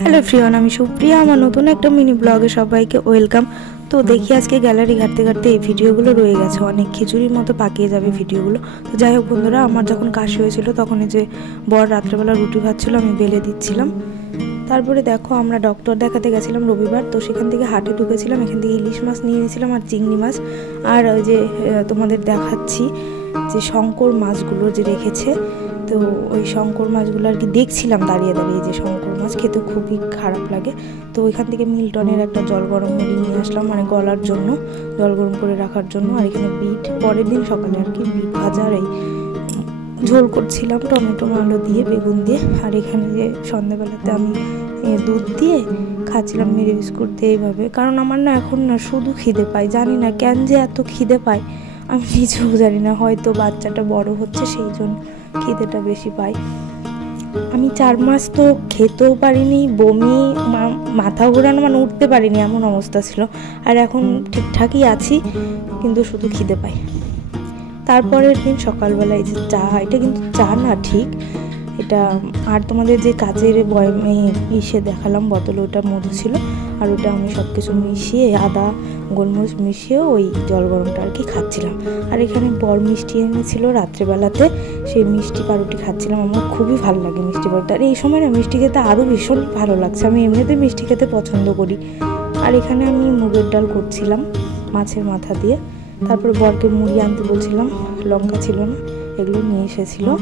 Hello everyone, আমি সুপ্রিয়া। আমার নতুন একটা মিনি ব্লগে সবাইকে ওয়েলকাম। তো দেখি আজকে গ্যালারি ঘাটতে ঘাটতে এই ভিডিওগুলো রয়ে গেছে, অনেক খিচুড়ির মতো পাকিয়ে যাবে ভিডিওগুলো। তো যাই হোক বন্ধুরা, আমার যখন কাশি হয়েছিল তখন এই যে বর রাত্রেবেলা রুটি ভাজছিল, আমি বেলে দিচ্ছিলাম। তারপরে দেখো আমরা ডক্টর দেখাতে গেছিলাম রবিবার, তো সেখান থেকে হাটে ঢুকেছিলাম। এখান থেকে ইলিশ মাছ নিয়ে নিয়েছিলাম আর চিংড়ি মাছ, আর ওই যে তোমাদের দেখাচ্ছি যে শঙ্কর মাছগুলো যে রেখেছে, তো ওই শঙ্কর মাছগুলো আর কি দেখছিলাম দাঁড়িয়ে দাঁড়িয়ে। যে শঙ্কর মাছ খেতে খুবই খারাপ লাগে, তো ওইখান থেকে মিল্টনের একটা জল গরম মুড়ি নিয়ে আসলাম, মানে গলার জন্য, জল গরম করে রাখার জন্য। আর এখানে বিট, পরের দিন সকালে আর কি বিট ভাজা আর এই ঝোল করছিলাম টমেটো আলু দিয়ে, বেগুন দিয়ে। আর এখানে যে সন্ধ্যাবেলাতে আমি দুধ দিয়ে খাচ্ছিলাম মেরি বিস্কুট দিয়ে এইভাবে, কারণ আমার না এখন না শুধু খিদে পায়, জানি না কেন যে এত খিদে পায়, আমি নিজেও জানি না। হয়তো বাচ্চাটা বড় হচ্ছে সেই জন্য খিদেটা বেশি পাই। আমি 4 মাস তো খেতেও পারিনি, বমি, মাথা ঘোরানো, মানে উঠতে পারিনি, এমন অবস্থা ছিল। আর এখন ঠিকঠাকই আছি, কিন্তু শুধু খিদে পাই। তারপরের দিন সকালবেলায় যে চা, এটা কিন্তু চা না ঠিক, এটা আর তোমাদের যে কাচের বয়মে ইসে দেখালাম বোতলে, ওটা মধু ছিল। আর ওটা আমি সব কিছু মিশিয়ে, আদা গোলমরিচ মিশিয়ে ওই জল গরমটা আর কি খাচ্ছিলাম। আর এখানে বর মিষ্টি এনেছিল রাত্রেবেলাতে, সেই মিষ্টি পাউরুটি খাচ্ছিলাম। আমার খুবই ভালো লাগে মিষ্টি পাউরুটি, আর এই সময় না মিষ্টি খেতে আরও ভীষণ ভালো লাগছে। আমি এমনিতে মিষ্টি খেতে পছন্দ করি। আর এখানে আমি মুগের ডাল করছিলাম মাছের মাথা দিয়ে। তারপরে বরকে মুড়ি আনতে বলছিলাম, লঙ্কা ছিল না, এগুলো নিয়ে এসেছিলো।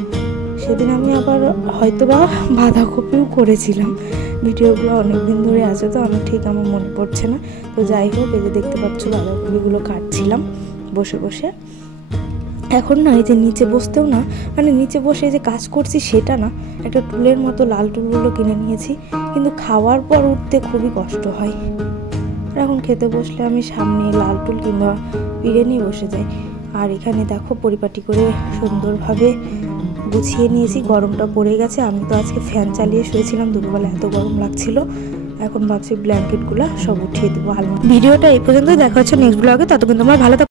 সেদিন আমি আবার হয়তোবা বাঁধাকপিও করেছিলাম। ভিডিওগুলো অনেক দিন ধরে আছে, তো আমি ঠিক আমার মনে পড়ছে না। তো যাই হোক, এই যে দেখতে পাচ্ছ বাঁধাকপিগুলো কাটছিলাম বসে বসে। এখন না এই যে নিচে বসতেও না, মানে নিচে বসে যে কাজ করছি সেটা না, একটা টুলের মতো লাল টুলগুলো কিনে নিয়েছি, কিন্তু খাওয়ার পর উঠতে খুবই কষ্ট হয়। আর এখন খেতে বসলে আমি সামনে লাল টুল কিংবা পিড়ে নিয়ে বসে যাই। আর এখানে দেখো পরিপাটি করে সুন্দরভাবে গুছিয়ে নিয়েছি। গরমটা পড়ে গেছে, আমি তো আজকে ফ্যান চালিয়ে শুয়েছিলাম, দুপুরবেলা এত গরম লাগছিল। এখন ভাবছি ব্ল্যাঙ্কেটগুলো সব উঠিয়ে দেবো। ভিডিওটা এই পর্যন্ত, দেখা হচ্ছে নেক্সট ব্লগে। ততক্ষণ তোমরা ভালো থাকো।